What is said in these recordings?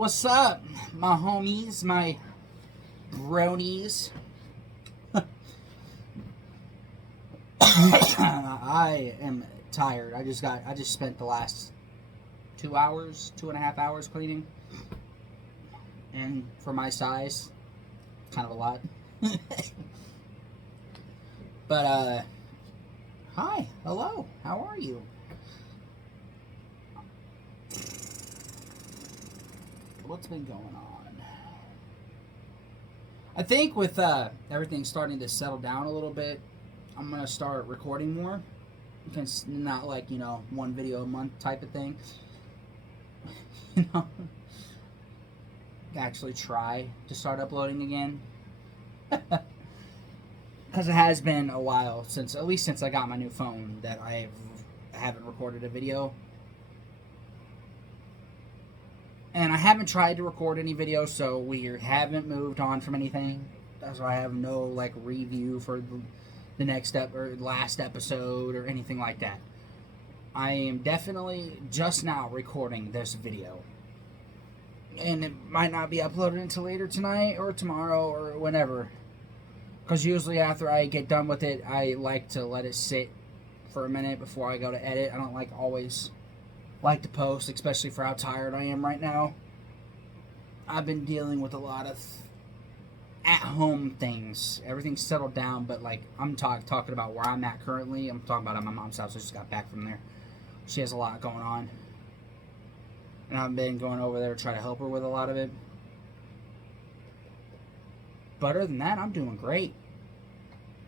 What's up, my homies, my bronies? I am tired. I just spent the last 2.5 hours cleaning. And for my size, kind of a lot. But, hi, hello, how are you? What's been going on? I think with everything starting to settle down a little bit, I'm going to start recording more. It's not like, one video a month type of thing. Actually try to start uploading again. Because it has been a while, at least since I got my new phone, that I haven't recorded a video. And I haven't tried to record any videos, so we haven't moved on from anything. That's why I have no review for the next step or last episode or anything like that. I am definitely just now recording this video. And it might not be uploaded until later tonight or tomorrow or whenever. Because usually after I get done with it, I like to let it sit for a minute before I go to edit. I don't always like to post, especially for how tired I am right now. I've been dealing with a lot of at-home things. Everything's settled down, but I'm talking about where I'm at currently. I'm talking about at my mom's house. I just got back from there. She has a lot going on. And I've been going over there to try to help her with a lot of it. But other than that, I'm doing great.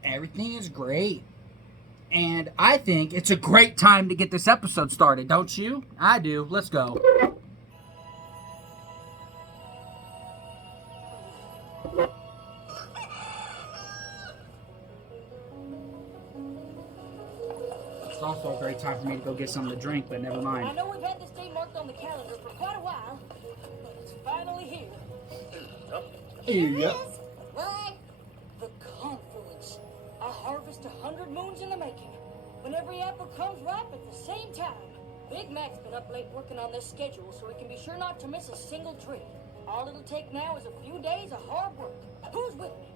Everything is great. And I think it's a great time to get this episode started, don't you? I do. Let's go. It's also a great time for me to go get something to drink, but never mind. I know we've had this day marked on the calendar for quite a while, but it's finally here. Here, yep. What? The confluence. A harvest 100 moons in the making. When every apple comes ripe at the same time. Big Mac's been up late working on this schedule so he can be sure not to miss a single tree. All it'll take now is a few days of hard work. Who's with me?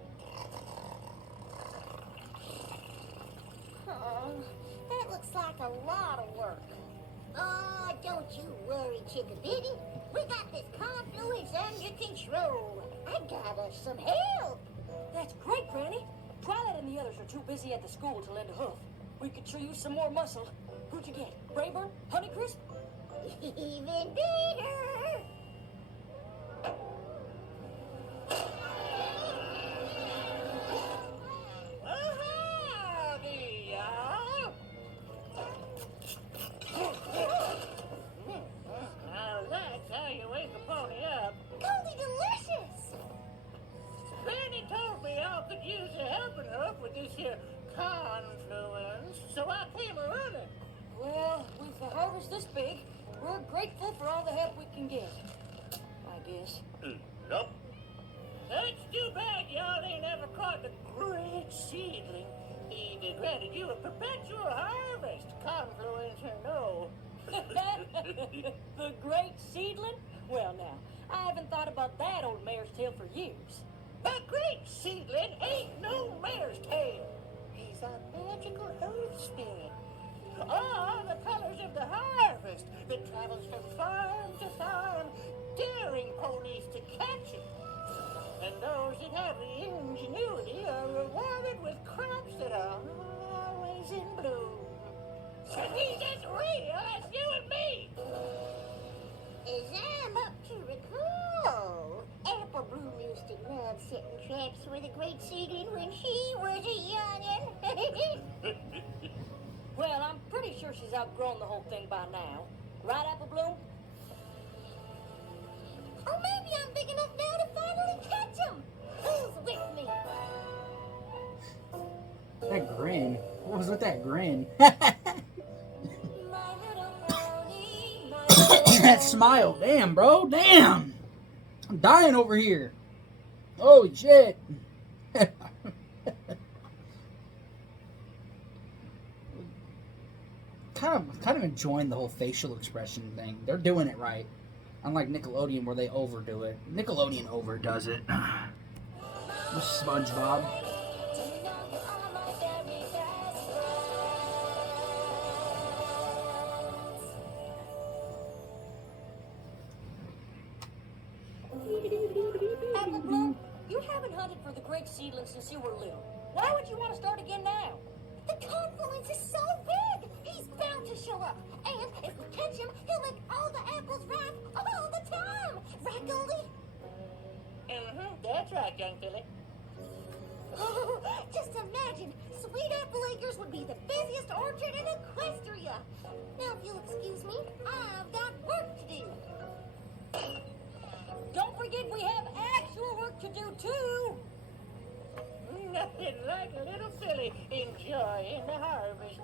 Oh, that looks like a lot of work. Oh, don't you worry, Chickabiddy. We got this confluence under control. I got us some help. That's great, Granny. Twilight and the others are too busy at the school to lend a hoof. We could sure use some more muscle. Who'd you get? Brayburn? Honeycrisp? Even better. Howdy, y'all. Now that's how you wake a pony up. Golly delicious. Granny told me y'all could use a helping hoof with this here confluence, so I came a-running. Well, with a harvest this big, we're grateful for all the help we can get. I guess. Nope. That's too bad y'all ain't ever caught the great seedling. He granted you a perpetual harvest, confluence or no. The great seedling? Well, now, I haven't thought about that old mare's tail for years. The great seedling ain't no mare's tail. He's a magical earth spirit. All the colors of the harvest that travels from farm to farm, daring ponies to catch it. And those that have the ingenuity are rewarded with crops that are always in bloom. So he's as real as you and me. As I'm up to recall, Apple Bloom used to love setting traps for the great seedling when she was a youngin'. Well, I'm pretty sure she's outgrown the whole thing by now. Right, Apple Bloom? Or maybe I'm big enough now to finally catch him. Who's with me? That grin. What was with that grin? My little pony, my little That smile. Damn, bro. Damn. I'm dying over here. Holy shit. kind of enjoying the whole facial expression thing. They're doing it right. Unlike Nickelodeon, where they overdo it. Nickelodeon overdoes it. With SpongeBob. Apple Bloom, you haven't hunted for the great seedling since you were little. Why would you want to start again now? The confluence is so big! He's bound to show up. And if we catch him, he'll make all the apples ripe all the time! Right, Goldie? That's right, young Billy. Just imagine, Sweet Apple Acres would be the busiest orchard in Equestria. Now, if you'll excuse me, I've got work to do. Don't forget we have actual work to do too. Nothing like little Billy enjoying the harvest.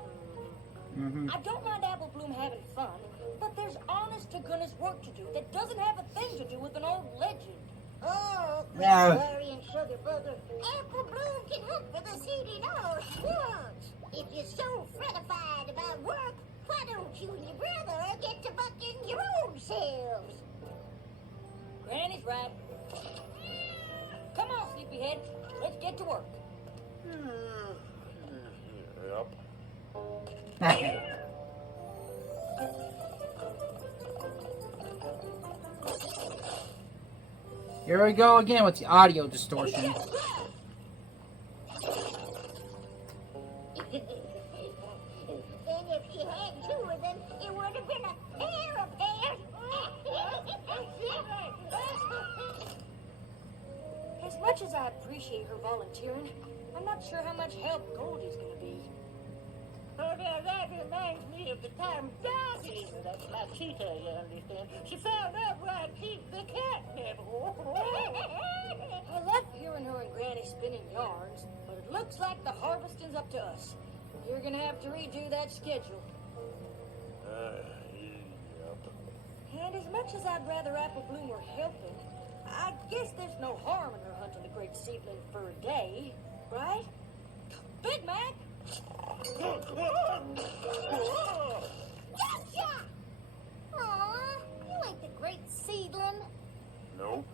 I don't mind Apple Bloom having fun, but there's honest to goodness work to do that doesn't have a thing to do with an old legend. Oh, Yeah. Larry and Sugar Bugger, Apple Bloom can hunt for the seedling all he wants. If you're so fretified about work, why don't you and your brother get to bucking your own selves? Granny's right. Come on, sleepyhead. Let's get to work. Yep. Here we go again with the audio distortion. And if you had two of them, it would have been a pair of pairs. As much as I appreciate her volunteering, I'm not sure how much help Goldie's gonna be. Oh, now that reminds me of the time Dottie, that's my cheetah, you understand, she found out where I keep the catnip. I love hearing her and Granny spinning yarns, but it looks like the harvesting's up to us. You're gonna have to redo that schedule. Yep. And as much as I'd rather Apple Bloom were helping, I guess there's no harm in her hunting the great seedling for a day, right? Big Mac! Gotcha! Aw, you ain't the great seedling. Nope.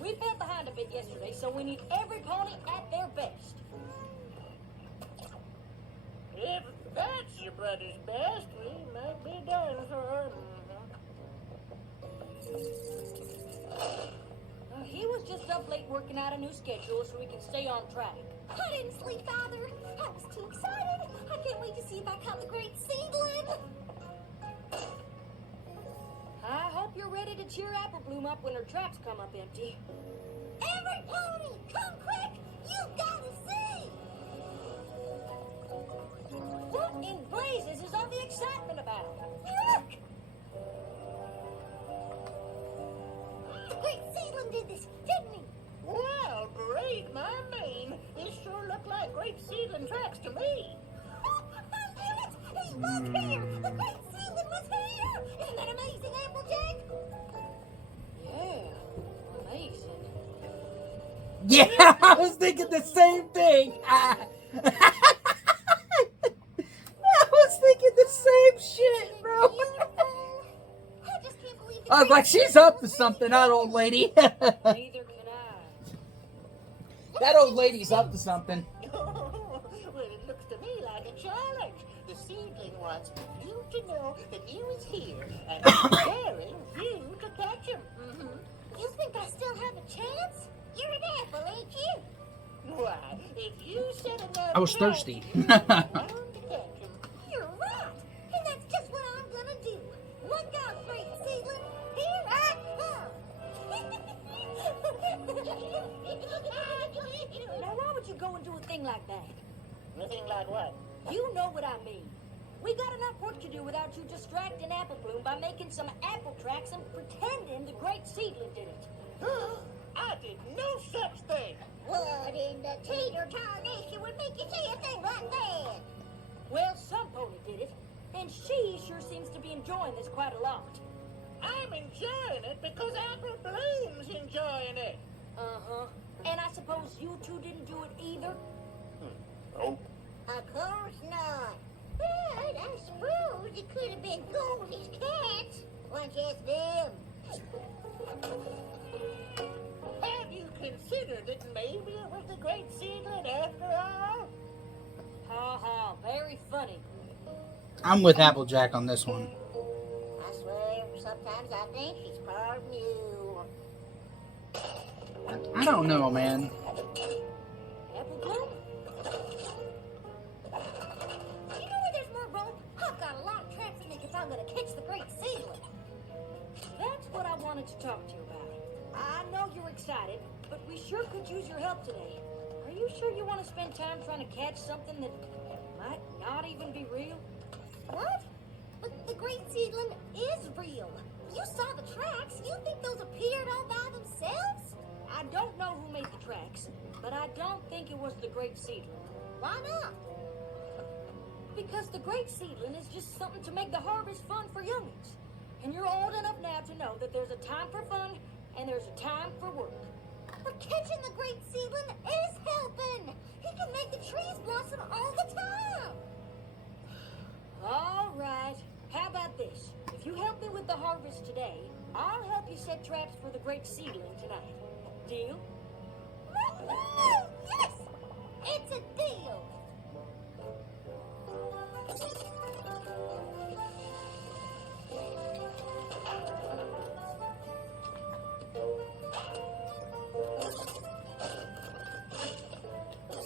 We fell behind a bit yesterday, so we need every pony at their best. If that's your brother's best, we might be done for her. He was just up late working out a new schedule so we can stay on track. I didn't sleep either. I was too excited. I can't wait to see if I caught the great seedling. I hope you're ready to cheer Apple Bloom up when her traps come up empty. Every pony, come quick! You've got to see! What in blazes is all the excitement about? Look! The great seedling did this, didn't he? Well, great, my man. This sure looked like great seedling tracks to me. I knew it! He was here! The great seedling was here! Isn't that amazing, Applejack? Yeah, amazing. Yeah, I was thinking the same thing. I was thinking the same shit, bro. Beautiful. I just can't believe the I was like, she's up to something, that old lady. Neither can I. That old lady's up to something. Well, it looks to me like a challenge. The seedling wants you to know that he is here and daring you to catch him. You think I still have a chance? You're an apple, ain't you? Why, if you set enough I was traps, thirsty. you're bound to catch him. You're right. And that's just what I'm gonna do. Look out, great seedling. Here I come. Now, why would you go and do a thing like that? Nothing like what? You know what I mean. We got enough work to do without you distracting Apple Bloom by making some apple tracks and pretending the great seedling did it. I did no such thing. What in the tater tarnation would make you say a thing like that? Well, some pony did it, and she sure seems to be enjoying this quite a lot. I'm enjoying it because Apple Bloom's enjoying it. Uh-huh. And I suppose you two didn't do it either? aren't just them. Have you considered that maybe it was the great seedling after all? Ha ha, very funny. I'm with Applejack on this one. I swear, sometimes I think he's part mule. I don't know, man. Apple Bloom? You know where there's more rope? I've got a lot of traps to make if I'm gonna catch the great seedling. That's what I wanted to talk to you about. I know you're excited, but we sure could use your help today. Are you sure you want to spend time trying to catch something that might not even be real? What? But the great seedling is real. You saw the tracks. You think those appeared all by themselves? I don't know who made the tracks, but I don't think it was the great seedling. Why not? Because the great seedling is just something to make the harvest fun for youngins. And you're old enough now to know that there's a time for fun and there's a time for work. But catching the great seedling is helping. He can make the trees blossom all the time. All right. How about this? If you help me with the harvest today, I'll help you set traps for the great seedling tonight. Deal? Yes! It's a deal.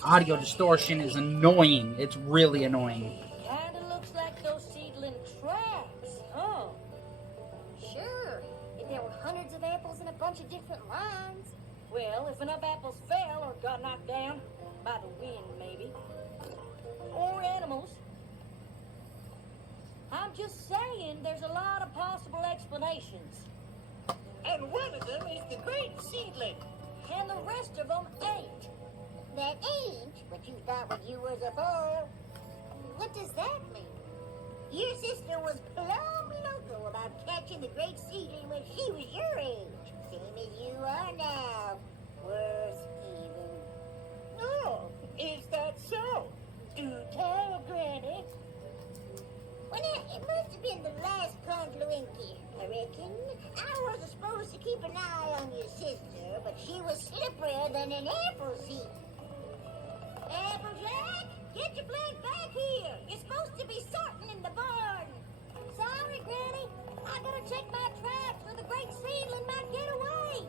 Audio distortion is annoying. It's really annoying. Kinda looks like those seedling tracks, huh? Sure. If there were hundreds of apples in a bunch of different lines. Well, if enough apples fell or got knocked down, by the wind maybe, or animals. I'm just saying there's a lot of possible explanations. And one of them is the great seedling. And the rest of them ain't. That ain't what you thought when you was a boy. What does that mean? Your sister was plumb loco about catching the great seedling when she was your age. Same as you are now. Worse even. Oh, is that so? Do tell, Granny. Well, now, it must have been the last confluency, I reckon. I wasn't supposed to keep an eye on your sister, but she was slipperier than an apple seed. Applejack, get your blade back here. You're supposed to be sorting in the barn. Sorry, Granny. I gotta check my traps or the great seedling might get away.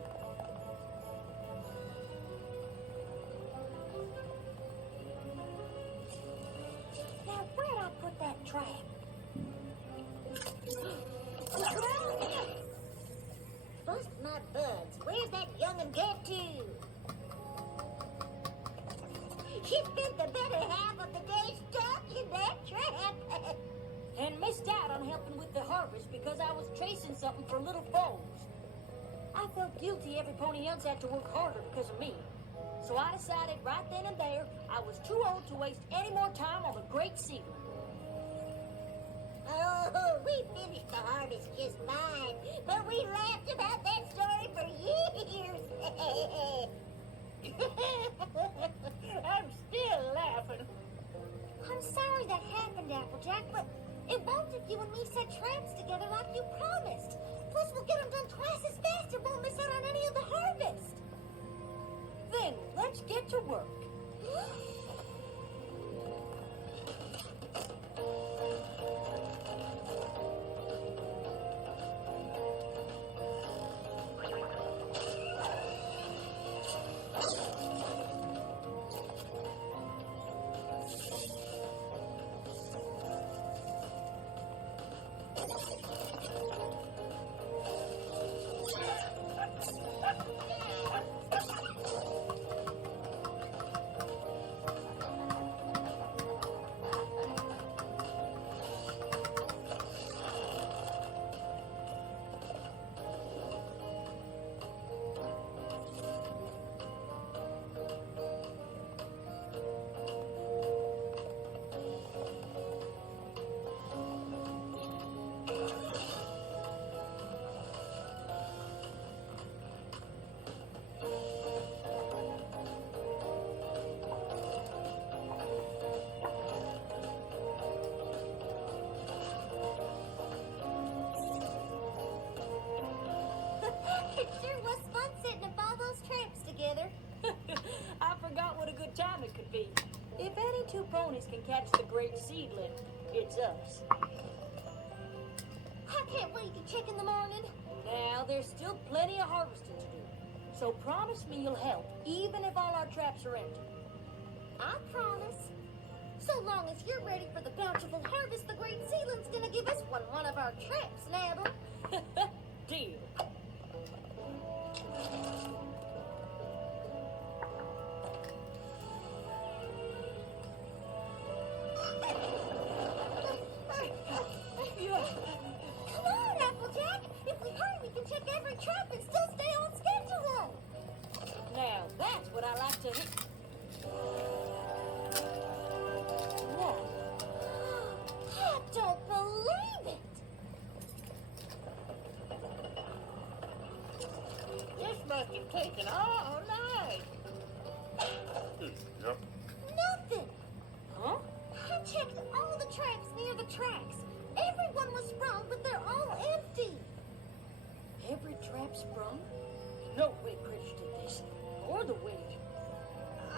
Now, where'd I put that trap? Bust my buds. Where's that young'un get to? She spent the better half of the day stuck in that trap. And missed out on helping with the harvest because I was chasing something for little foals. I felt guilty every pony else had to work harder because of me. So I decided right then and there I was too old to waste any more time on the great seedling. Oh, we finished the harvest just fine, but we laughed about that story for years. I'm still laughing. I'm sorry that happened, Applejack, but it won't if you and me set traps together like you promised. Plus, we'll get them done twice as fast and won't miss out on any of the harvest. Then let's get to work. two ponies can catch the great seedling, it's us. I can't wait to check in the morning. Now, there's still plenty of harvesting to do. So promise me you'll help, even if all our traps are empty. I promise. So long as you're ready for the bountiful harvest, the great seedling's gonna give us one of our traps, Nabble. Deal. Come on, Applejack! If we hurry, we can check every trap and still stay on schedule! Now, that's what I like to hear. Now, I don't believe it! This must have taken all night. Yep. Nothing! huh? I checked all the traps near the tracks. Everyone was sprung, but they're all empty. Every trap sprung? No way British did this. Or the wind.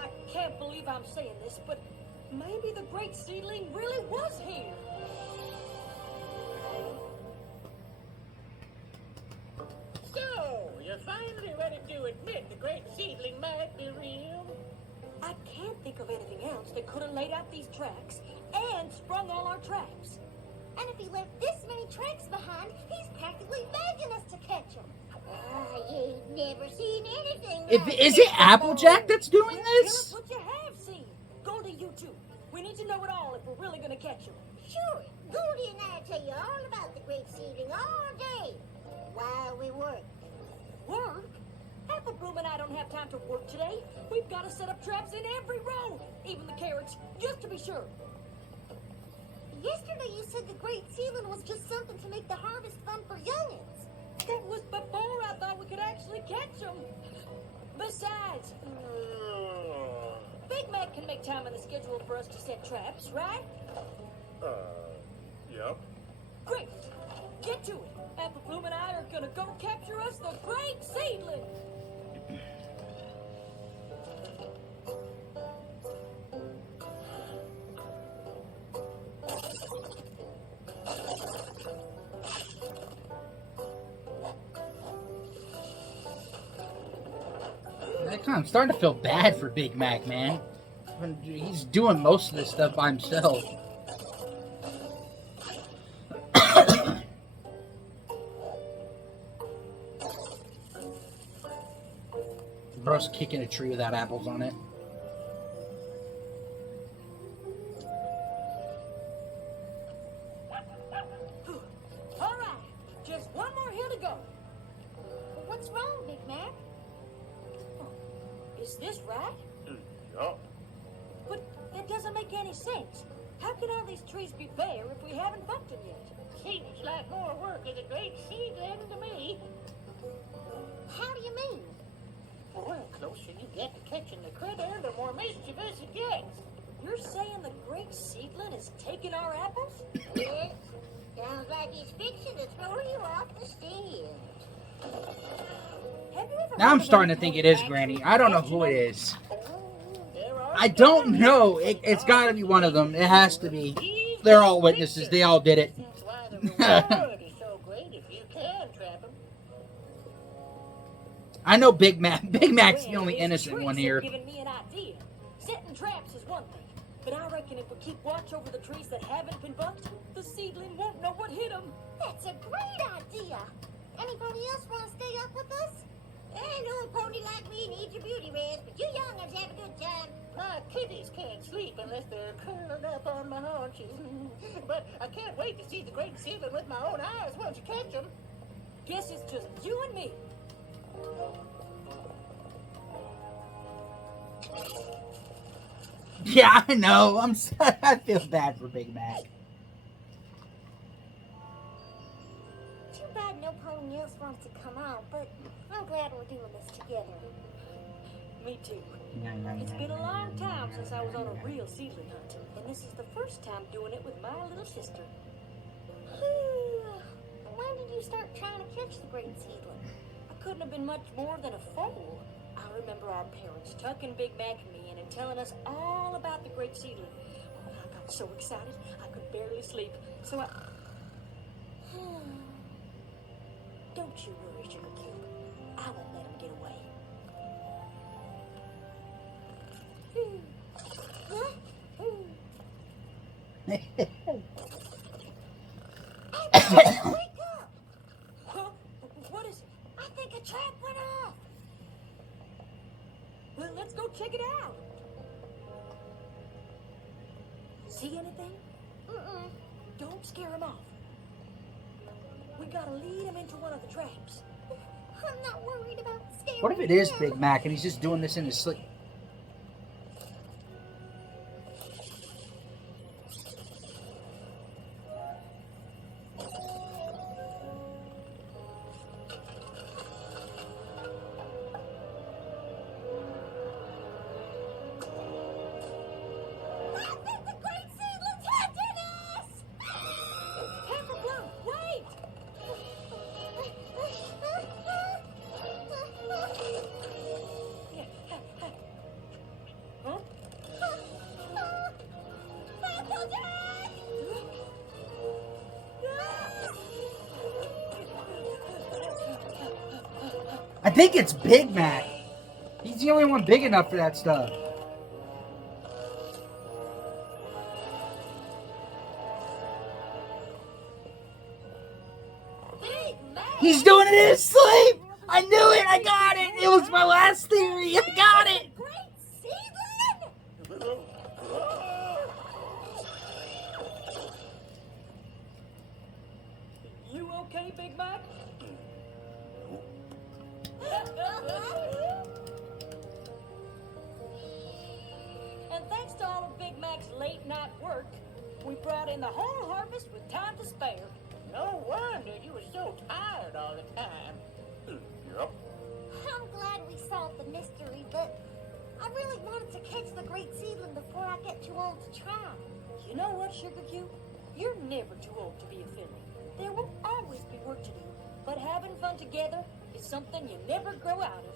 I can't believe I'm saying this, but maybe the great seedling really was here. So, you're finally ready to admit the great seedling might be real? I can't think of anything else that could have laid out these tracks and sprung all our traps. And if he left this many tracks behind, he's practically begging us to catch them. I ain't never seen anything like Is this it Applejack that's doing Well, tell this? us what you have seen. Go to YouTube. We need to know it all if we're really going to catch them. Sure, Goldie and I tell you all about the great seedling all day while we work. Work? Apple Bloom and I don't have time to work today. We've got to set up traps in every row, even the carrots, just to be sure. Yesterday you said the great seedling was just something to make the harvest fun for youngins. That was before I thought we could actually catch them. Besides, Big Mac can make time in the schedule for us to set traps, right? Yep. Great. Get to it. Apple Bloom and I are gonna go capture us the great seedling. I'm starting to feel bad for Big Mac, man. He's doing most of this stuff by himself. Bro's kicking a tree without apples on it. All right, just one more hill to go. What's wrong, Big Mac? Is this right? Yep. But that doesn't make any sense. How can all these trees be bare if we haven't bumped them yet? Seems like more work of the great seedling to me. How do you mean? Well, the closer you get to catching the critter, the more mischievous it gets. You're saying the great seedling is taking our apples? Yes. Sounds like he's fixing to throw you off the stand. Have you ever Now heard I'm of starting to anything think it is actually Granny. I don't know catching who it them? is. There are I don't know. It's got to be one of them. It has to be. They're all witnesses. They all did it. That's why the reward is so great if you can trap him. I know Big Mac. Big Mac's the Well, only these innocent tricks one have here. given me an idea. Setting traps is one thing, but I reckon if we keep watch over the trees that haven't been bucked, the seedling won't know what hit them. That's a great idea. Anybody else want to stay up with us? I know a pony like me needs a beauty rest, but you young'uns have a good time. My kitties can't sleep unless they're curled up on my haunches. But I can't wait to see the great seedling with my own eyes once you catch him. Guess it's just you and me. Yeah, I know. I feel bad for Big Mac. Too bad no pony else wants to come out, but I'm glad we're doing this together. Me too. It's been a long time since I was on a real seedling hunt, and this is the first time doing it with my little sister. When did you start trying to catch the great seedling? I couldn't have been much more than a foal. I remember our parents tucking Big Mac and me in and telling us all about the great seedling. I got so excited I could barely sleep. So I... Don't you worry, Sugar Cube. I won't let him get away. Wake up! Huh? What is it? I think a trap went off. Well, let's go check it out. See anything? Mm-mm. Don't scare him off. We gotta lead him into one of the traps. I'm not worried about scaring What if it is him. Big Mac and he's just doing this in his sleep? I think the great seedling's hunting us! Pepper Bloom, wait! Huh? I think it's Big Mac. He's the only one big enough for that stuff. Big Mac! He's doing it in his sleep! I knew it! I got it! It was my last theory! I got it! Great seedling! You okay, Big Mac? And thanks to all of Big Mac's late night work, we brought in the whole harvest with time to spare. No wonder you were so tired all the time. Yep. I'm glad we solved the mystery, but I really wanted to catch the great seedling before I get too old to try. You know what, Sugar Cube? You're never too old to be a filly. There will always be work to do, but having fun together is something you never grow out of.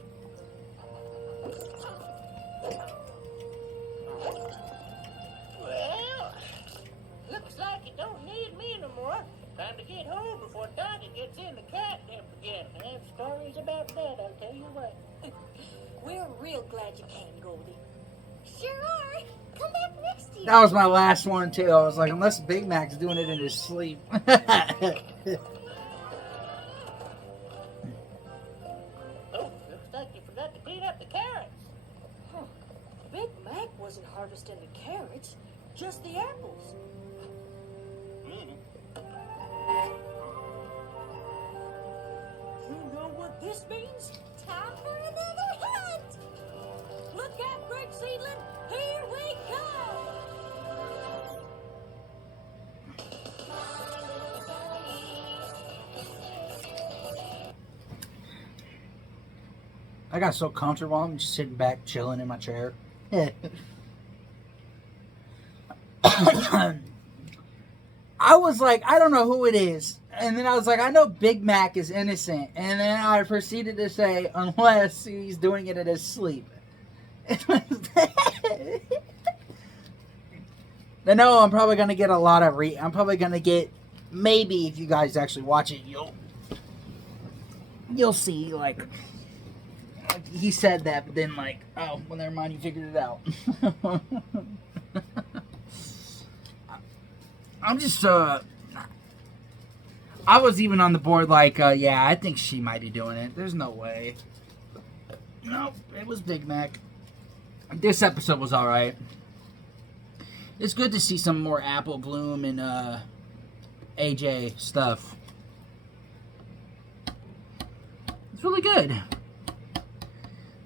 Well, looks like you don't need me no more. Time to get home before Dottie gets in the catnip again. I have stories about that, I'll tell you what. We're real glad you came, Goldie. Sure are. Come back next year. That was my last one, too. I was like, unless Big Mac's doing it in his sleep. Oh, looks like you forgot to clean up the carrots. Huh. Big Mac wasn't harvesting the carrots, just the apples. You know what this means? Time for another hunt. Look out, Great Seedling! Here we come! I got so comfortable. I'm just sitting back, chilling in my chair. I was like, I don't know who it is. And then I was like, I know Big Mac is innocent. And then I proceeded to say, unless he's doing it in his sleep. I know I'm probably going to get a lot of I'm probably going to get, maybe if you guys actually watch it, you'll see, like, he said that, but then, like, oh, well, never mind, you figured it out. I'm just, I was even on the board, like, yeah, I think she might be doing it. There's no way. Nope, it was Big Mac. This episode was alright. It's good to see some more Apple Bloom and, AJ stuff. It's really good.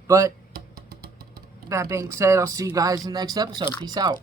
But, that being said, I'll see you guys in the next episode. Peace out.